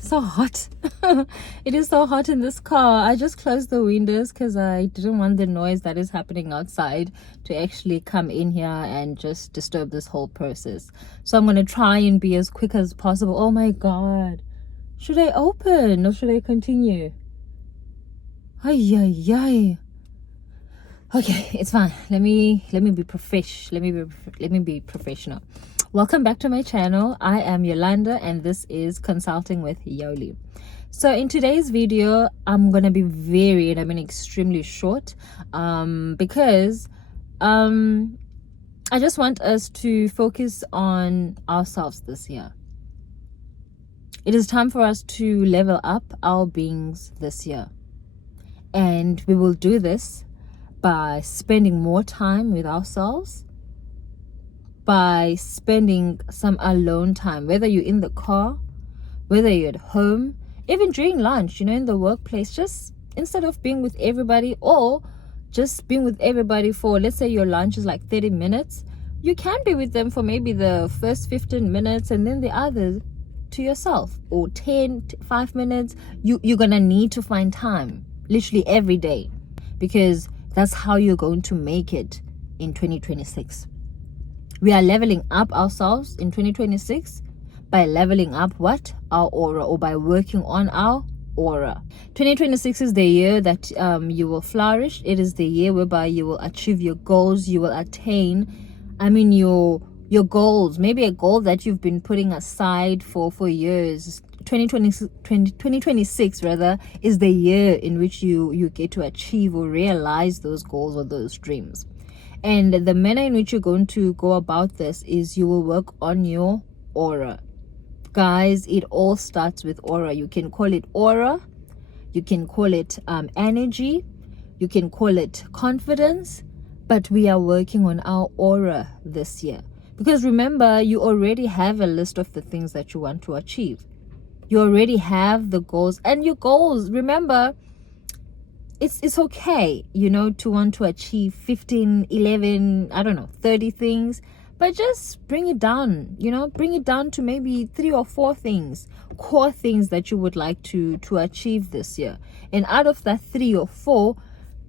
So hot. It is so hot in this car. I just closed the windows because I didn't want the noise that is happening outside to actually come in here and just disturb this whole process. So I'm going to try and be as quick as possible. Oh my God. Should I open or should I continue? Ay, ay, ay. Okay, it's fine. Let me be let me be professional. Welcome back to my channel. I am Yolanda and this is Consulting with Yoli. So in today's video, I'm gonna be extremely short, because I just want us to focus on ourselves this year. It is time for us to level up our beings this year, and we will do this by spending more time with ourselves, by spending some alone time, whether you're in the car, whether you're at home, even during lunch, in the workplace. Just instead of being with everybody, or just being with everybody for, let's say your lunch is like 30 minutes, you can be with them for maybe the first 15 minutes and then the others to yourself, or 5 minutes. You're gonna need to find time literally every day, because that's how you're going to make it in 2026. We are leveling up ourselves in 2026 by leveling up what? Our aura, or by working on our aura. 2026 is the year that you will flourish. It is the year whereby you will achieve your goals. You will attain, your goals. Maybe a goal that you've been putting aside for years. 2026 rather is the year in which you get to achieve or realize those goals or those dreams. And the manner in which you're going to go about this is you will work on your aura. Guys, it all starts with aura. You can call it aura, you can call it energy, you can call it confidence, but we are working on our aura this year. Because remember, you already have a list of the things that you want to achieve. You already have the goals, and your goals, remember, it's okay, to want to achieve 15, 11, 30 things, but just bring it down, bring it down to maybe 3 or 4 things, core things that you would like to achieve this year. And out of that 3 or 4,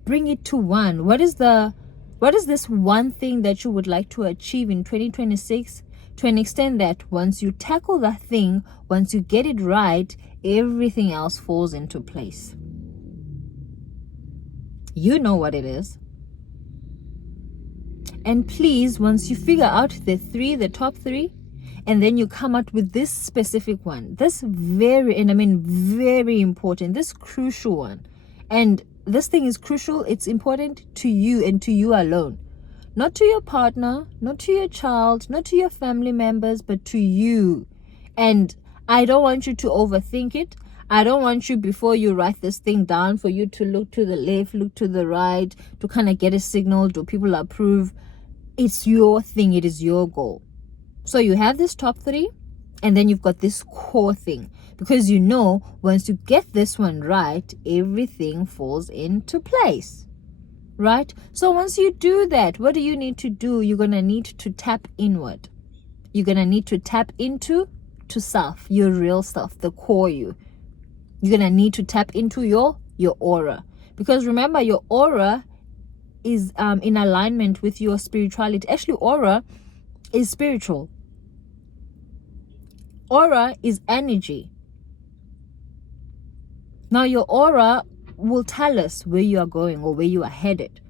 bring it to 1. What is this one thing that you would like to achieve in 2026? To an extent that once you tackle that thing, once you get it right, everything else falls into place. You know what it is. And please, once you figure out the top 3, and then you come out with this specific one, this very important, this crucial one. And this thing is crucial, it's important to you and to you alone. Not to your partner, not to your child, not to your family members, but to you. And I don't want you to overthink it. I don't want you, before you write this thing down, for you to look to the left, look to the right, to kind of get a signal. Do people approve? It's your thing. It is your goal. So you have this top 3, and then you've got this core thing. Because once you get this one right, everything falls into place. Right? So once you do that, what do you need to do? You're going to need to tap inward. You're going to need to tap into self, your real self, the core you. You're going to need to tap into your aura. Because remember, your aura is in alignment with your spirituality. Actually, aura is spiritual. Aura is energy. Now, your aura will tell us where you are going or where you are headed,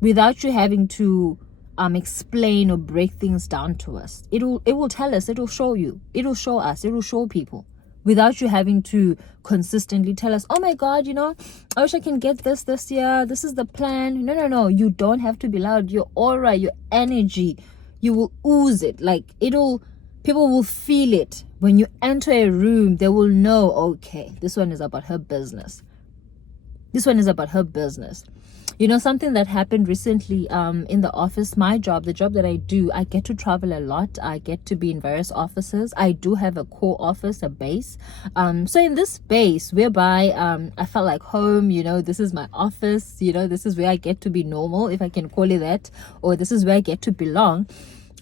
without you having to explain or break things down to us. It will tell us. It will show you. It will show us. It will show people, without you having to consistently tell us, oh my God, I wish I can get this year. This is the plan. No. You don't have to be loud. Your aura, your energy, you will ooze it. People will feel it. When you enter a room, they will know, okay, this one is about her business. This one is about her business. Something that happened recently in the office, the job that I do, I get to travel a lot. I get to be in various offices. I do have a core office, a base. So in this base, whereby I felt like home, this is my office, this is where I get to be normal, if I can call it that, or this is where I get to belong.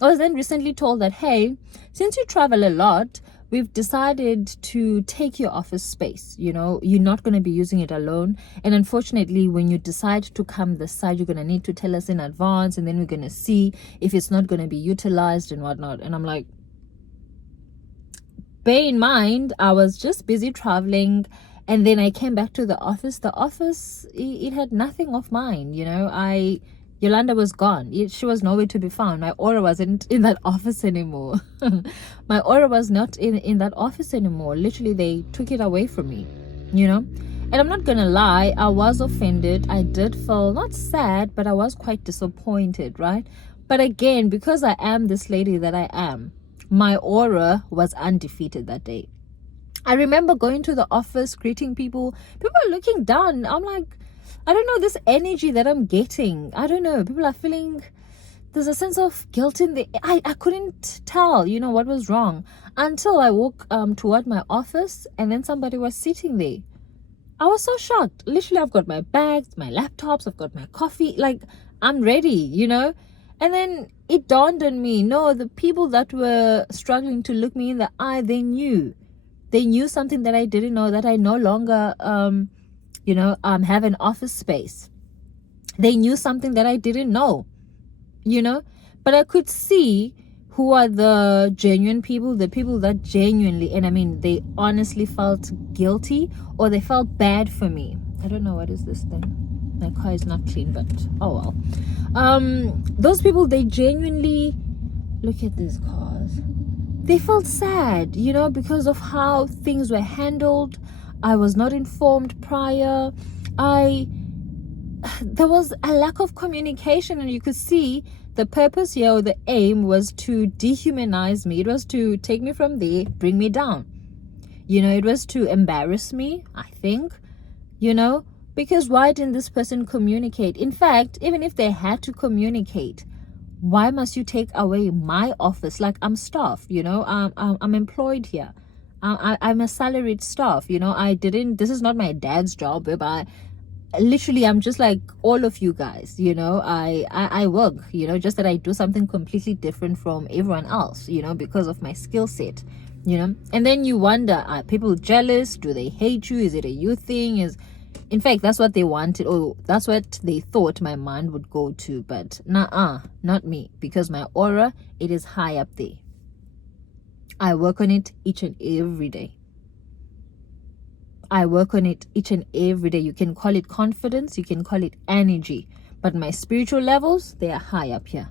I was then recently told that, hey, since you travel a lot, we've decided to take your office space. You know, you're not going to be using it alone. And unfortunately, when you decide to come this side, you're going to need to tell us in advance, and then we're going to see if it's not going to be utilized and whatnot. And I'm like, bear in mind, I was just busy traveling, and then I came back to the office. The office, it had nothing of mine. You know, Yolanda was gone. She was nowhere to be found. My aura wasn't in that office anymore. My aura was not in that office anymore. Literally, they took it away from me, you know. And I'm not gonna lie, I was offended. I did feel not sad, but I was quite disappointed, right? But again, because I am this lady that I am, my aura was undefeated that day. I remember going to the office, greeting people. People are looking down. I'm like, I don't know, this energy that I'm getting. I don't know. People are feeling, there's a sense of guilt in the, I couldn't tell, you know, what was wrong until I walked toward my office, and then somebody was sitting there. I was so shocked. Literally, I've got my bags, my laptops, I've got my coffee. Like, I'm ready, you know. And then it dawned on me, no, the people that were struggling to look me in the eye, they knew. They knew something that I didn't know, that I no longer, have an office space. They knew something that I didn't know, you know. But I could see who are the genuine people, the people that genuinely, and I mean, they honestly felt guilty, or they felt bad for me. I don't know, what is this thing? My car is not clean, but oh well. Those people, they genuinely, look at these cars. They felt sad, you know, because of how things were handled. I was not informed prior. There was a lack of communication, and you could see the purpose here, or the aim, was to dehumanize me. It was to take me from there, bring me down. You know, it was to embarrass me, I think, you know, because why didn't this person communicate? In fact, even if they had to communicate, why must you take away my office? Like, I'm staff, you know, I'm employed here. I'm a salaried staff, you know. This is not my dad's job, whereby literally I'm just like all of you guys, you know. I work, you know, just that I do something completely different from everyone else, you know, because of my skill set, you know. And then you wonder, are people jealous? Do they hate you? Is it a you thing? In fact, that's what they wanted, or that's what they thought my mind would go to. But not me, because my aura, it is high up there. I work on it each and every day. I work on it each and every day. You can call it confidence, you can call it energy, but my spiritual levels, they are high up here.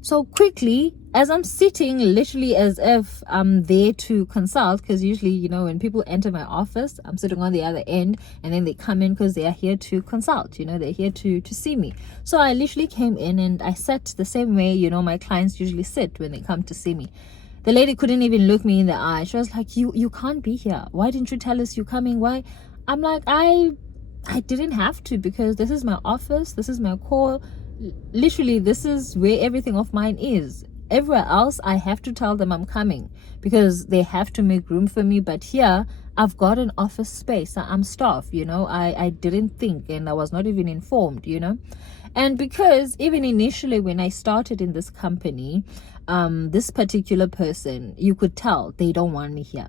So quickly, as I'm sitting, literally as if I'm there to consult, because usually, you know, when people enter my office, I'm sitting on the other end, and then they come in because they are here to consult, you know, they're here to see me. So I literally came in and I sat the same way, you know, my clients usually sit when they come to see me. The lady couldn't even look me in the eye. She was like, you can't be here. Why didn't you tell us you're coming? Why? I'm like, I didn't have to, because this is my office, this is my core. Literally, this is where everything of mine is. Everywhere else, I have to tell them I'm coming, because they have to make room for me. But here, I've got an office space. I'm staff, you know. I didn't think, and I was not even informed, you know. And because even initially when I started in this company, this particular person, you could tell they don't want me here.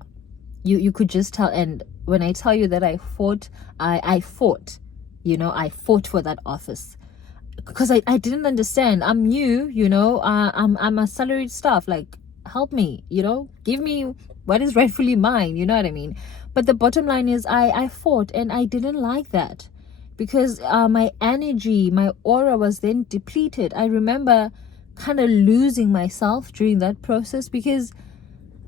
You could just tell. And when I tell you that I fought, I fought, you know, I fought for that office. Because I didn't understand. I'm new, you know. I'm a salaried staff. Like, help me, you know, give me what is rightfully mine, you know what I mean. But the bottom line is, I fought, and I didn't like that, because my energy, my aura was then depleted. I remember kind of losing myself during that process, because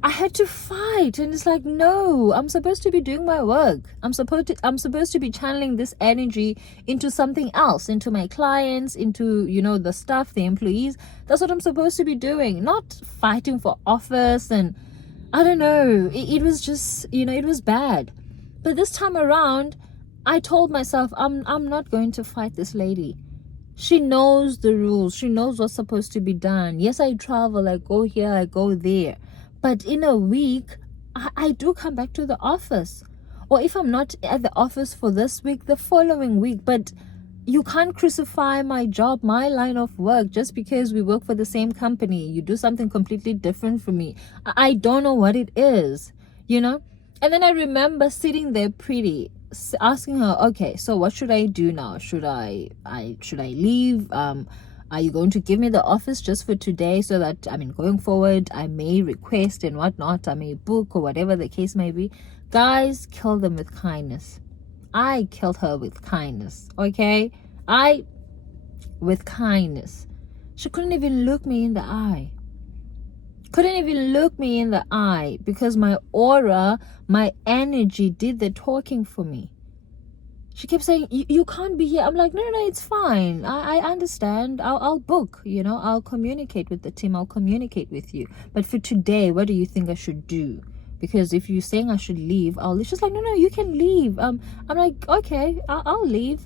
I had to fight, and it's like, no, I'm supposed to be doing my work. I'm supposed to be channeling this energy into something else, into my clients, into, you know, the staff, the employees. That's what I'm supposed to be doing, not fighting for office. And I don't know, it was just, you know, it was bad. But this time around, I told myself, I'm not going to fight this lady. She knows the rules. She knows what's supposed to be done. Yes, I travel, I go here, I go there. But in a week, I do come back to the office. Or if I'm not at the office for this week, the following week. But You can't crucify my job, my line of work, just because we work for the same company. You do something completely different from me. I don't know what it is, you know? And then I remember sitting there pretty, asking her, okay, so what should I do now? Should I leave? Are you going to give me the office just for today so that, I mean, going forward, I may request and whatnot, I may book or whatever the case may be. Guys, kill them with kindness. I killed her with kindness, okay? With kindness. She couldn't even look me in the eye. Couldn't even look me in the eye because my aura, my energy did the talking for me. She kept saying, you can't be here. I'm like, no, it's fine. I understand. I'll book, I'll communicate with the team. I'll communicate with you. But for today, what do you think I should do? Because if you're saying I should leave, I'll leave. She's like, no, you can leave. I'm like, okay, I'll leave.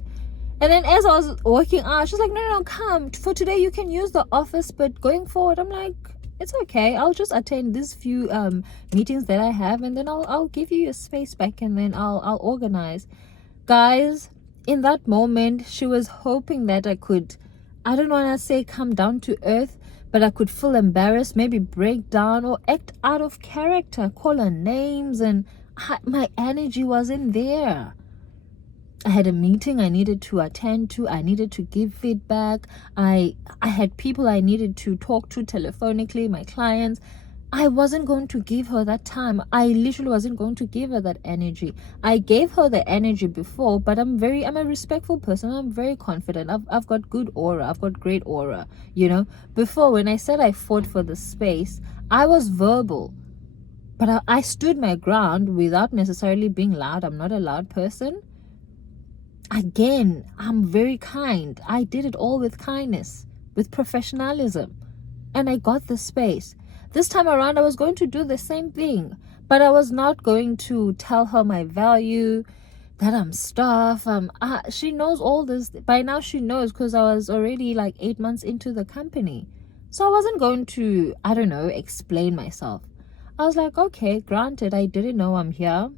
And then as I was walking out, she's like, no, come. For today, you can use the office. But going forward, I'm like, it's okay. I'll just attend these few meetings that I have. And then I'll give you your space back. And then I'll organize. Guys, in that moment, she was hoping that I could, I don't want to say come down to earth, but I could feel embarrassed, maybe break down or act out of character, call her names, and my energy wasn't there. I had a meeting I needed to attend to. I needed to give feedback. I had people I needed to talk to telephonically, my clients. I wasn't going to give her that time. I literally wasn't going to give her that energy. I gave her the energy before, but I'm a respectful person. I'm very confident. I've got good aura. I've got great aura, Before, when I said I fought for the space, I was verbal. But I stood my ground without necessarily being loud. I'm not a loud person. Again, I'm very kind. I did it all with kindness, with professionalism. And I got the space. This time around, I was going to do the same thing, but I was not going to tell her my value, that I'm stuff. She knows all this. By now, she knows because I was already like 8 months into the company. So I wasn't going to, explain myself. I was like, okay, granted, I didn't know I'm here.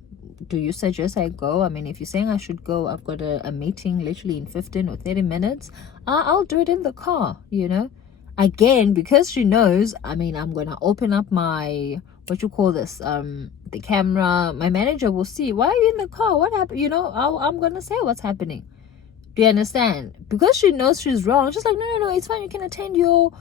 Do you suggest I go? I mean, if you're saying I should go, I've got a meeting literally in 15 or 30 minutes. I'll do it in the car, Again, because she knows, I'm going to open up my, the camera. My manager will see, why are you in the car? What happened? I'm going to say what's happening. Do you understand? Because she knows she's wrong. She's like, no, it's fine. You can attend your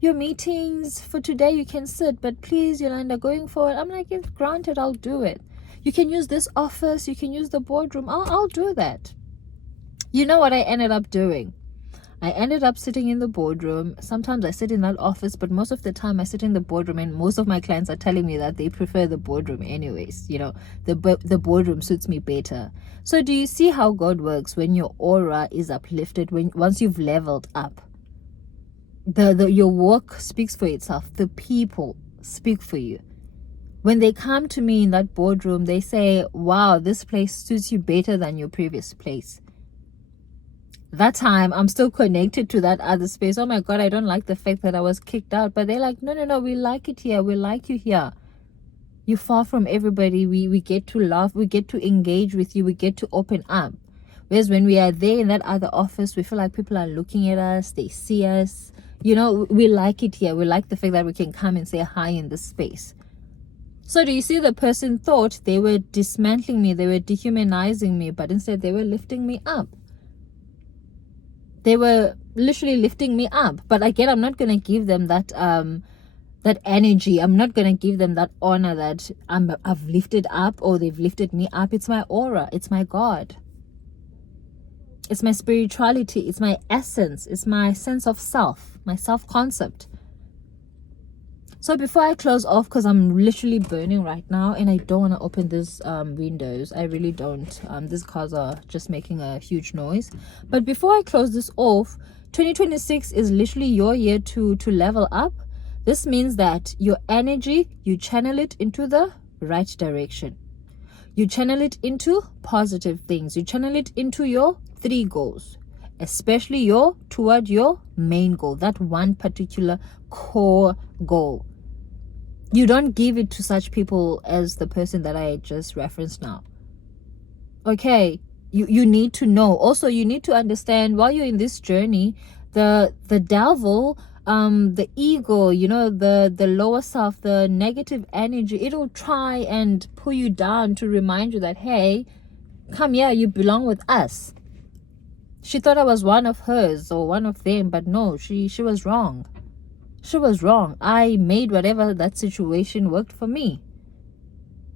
meetings. For today, you can sit. But please, Yolanda, going forward, I'm like, yes, granted, I'll do it. You can use this office. You can use the boardroom. I'll do that. You know what I ended up doing? I ended up sitting in the boardroom. Sometimes I sit in that office, but most of the time I sit in the boardroom, and most of my clients are telling me that they prefer the boardroom anyways. The boardroom suits me better. So do you see how God works when your aura is uplifted, once you've leveled up? Your work speaks for itself. The people speak for you. When they come to me in that boardroom, they say, wow, this place suits you better than your previous place. That time, I'm still connected to that other space. Oh my God, I don't like the fact that I was kicked out. But they're like, no, we like it here. We like you here. You're far from everybody. We get to laugh. We get to engage with you. We get to open up. Whereas when we are there in that other office, we feel like people are looking at us. They see us. We like it here. We like the fact that we can come and say hi in this space. So do you see, the person thought they were dismantling me. They were dehumanizing me. But instead, they were lifting me up. They were literally lifting me up. But again, I'm not going to give them that energy. I'm not going to give them that honor that I've lifted up or they've lifted me up. It's my aura. It's my God. It's my spirituality. It's my essence. It's my sense of self, my self-concept. So before I close off, because I'm literally burning right now and I don't want to open these windows. I really don't. These cars are just making a huge noise. But before I close this off, 2026 is literally your year to level up. This means that your energy, you channel it into the right direction. You channel it into positive things. You channel it into your 3 goals, especially toward your main goal, that one particular core goal. You don't give it to such people as the person that I just referenced now. Okay, You need to know. Also, you need to understand while you're in this journey, the devil, the ego, the lower self, the negative energy, it'll try and pull you down to remind you that, hey, come here, you belong with us. She thought I was one of hers or one of them, but no, she was wrong. She was wrong. I made whatever that situation worked for me.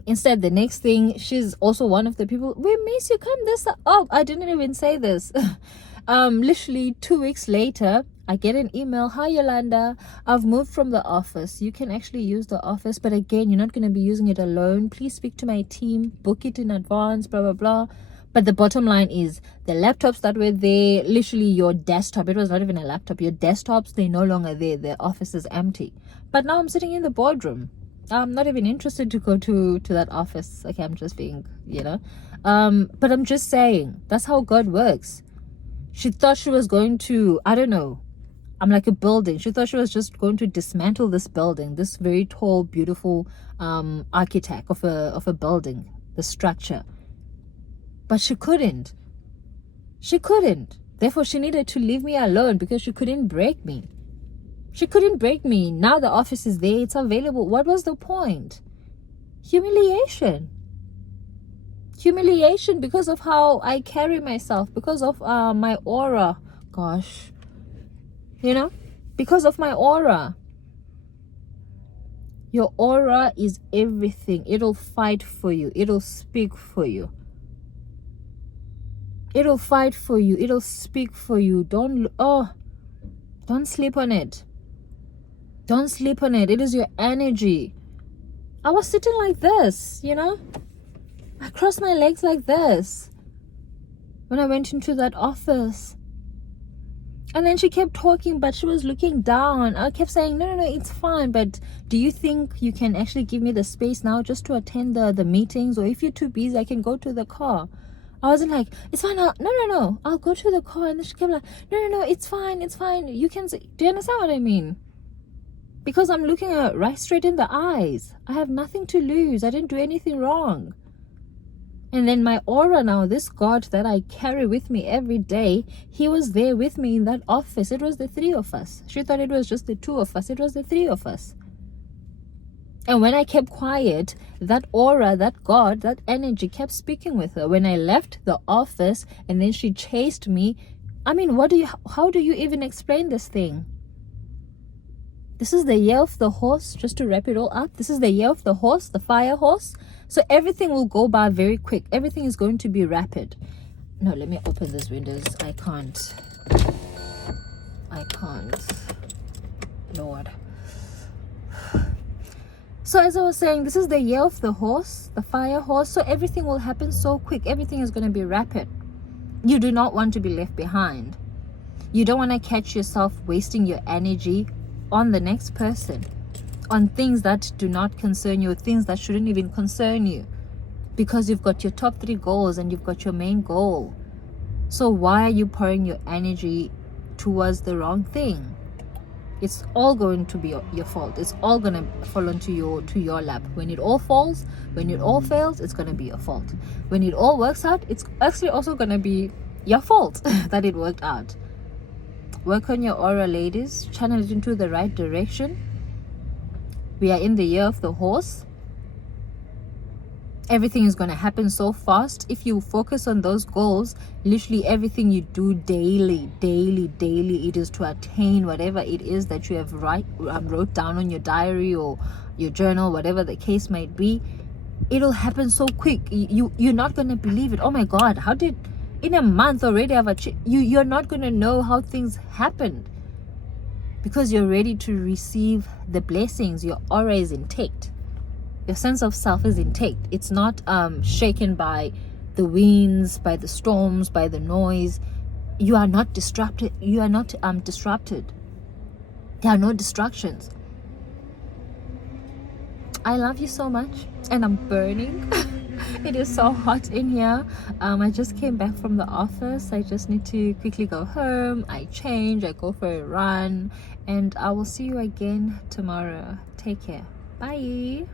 Instead, the next thing, she's also one of the people, we miss you, come this. Oh, I didn't even say this. Literally 2 weeks later, I get an email. Hi, Yolanda. I've moved from the office. You can actually use the office, but again, you're not going to be using it alone. Please speak to my team. Book it in advance, blah, blah, blah. But the bottom line is the laptops that were there, literally your desktop, it was not even a laptop. Your desktops, they're no longer there. The office is empty. But now I'm sitting in the boardroom. I'm not even interested to go to that office. Okay, I'm just being, but I'm just saying, that's how God works. She thought she was going to, I don't know, I'm like a building. She thought she was just going to dismantle this building, this very tall, beautiful architect of a building, the structure. But she couldn't. She couldn't. Therefore, she needed to leave me alone because she couldn't break me. She couldn't break me. Now the office is there. It's available. What was the point? Humiliation. Humiliation because of how I carry myself. Because of my aura. Gosh. Because of my aura. Your aura is everything. It'll fight for you. It'll speak for you. It'll fight for you. It'll speak for you. Don't sleep on it. Don't sleep on it. It is your energy. I was sitting like this, I crossed my legs like this when I went into that office. And then she kept talking, but she was looking down. I kept saying, no, it's fine. But do you think you can actually give me the space now just to attend the meetings? Or if you're too busy, I can go to the car. I wasn't like, it's fine. No, I'll go to the car. And then she kept like, no, it's fine. You can say, do you understand what I mean? Because I'm looking her right straight in the eyes. I have nothing to lose. I didn't do anything wrong. And then my aura now, this God that I carry with me every day, he was there with me in that office. It was the three of us. She thought it was just the two of us. It was the three of us. And when I kept quiet, that aura, that God, that energy kept speaking with her. When I left the office and then she chased me, I mean, how do you even explain this thing? This is the year of the horse, just to wrap it all up. This is the year of the horse, the fire horse. So everything will go by very quick. Everything is going to be rapid. No, let me open these windows. I can't. Lord. So as I was saying, this is the year of the horse, the fire horse. So everything will happen so quick. Everything is going to be rapid. You do not want to be left behind. You don't want to catch yourself wasting your energy on the next person, on things that do not concern you, things that shouldn't even concern you, because you've got your top 3 goals and you've got your main goal. So why are you pouring your energy towards the wrong thing? It's all going to be your fault. It's all going to fall onto your lap. When it all falls, when it all fails, it's going to be your fault. When it all works out, it's actually also going to be your fault that it worked out. Work on your aura, ladies. Channel it into the right direction. We are in the year of the horse. Everything is going to happen so fast. If you focus on those goals, literally everything you do daily, it is to attain whatever it is that you have wrote down on your diary or your journal, whatever the case might be. It'll happen so quick. You're not going to believe it. Oh my God, how did... in a month already I've achieved. You're not going to know how things happened because you're ready to receive the blessings. Your aura is intact. Your sense of self is intact. It's not shaken by the winds, by the storms, by the noise. You are not disrupted. You are not disrupted. There are no distractions. I love you so much, and I'm burning. It is so hot in here. I just came back from the office. I just need to quickly go home. I change, I go for a run, and I will see you again tomorrow. Take care. Bye.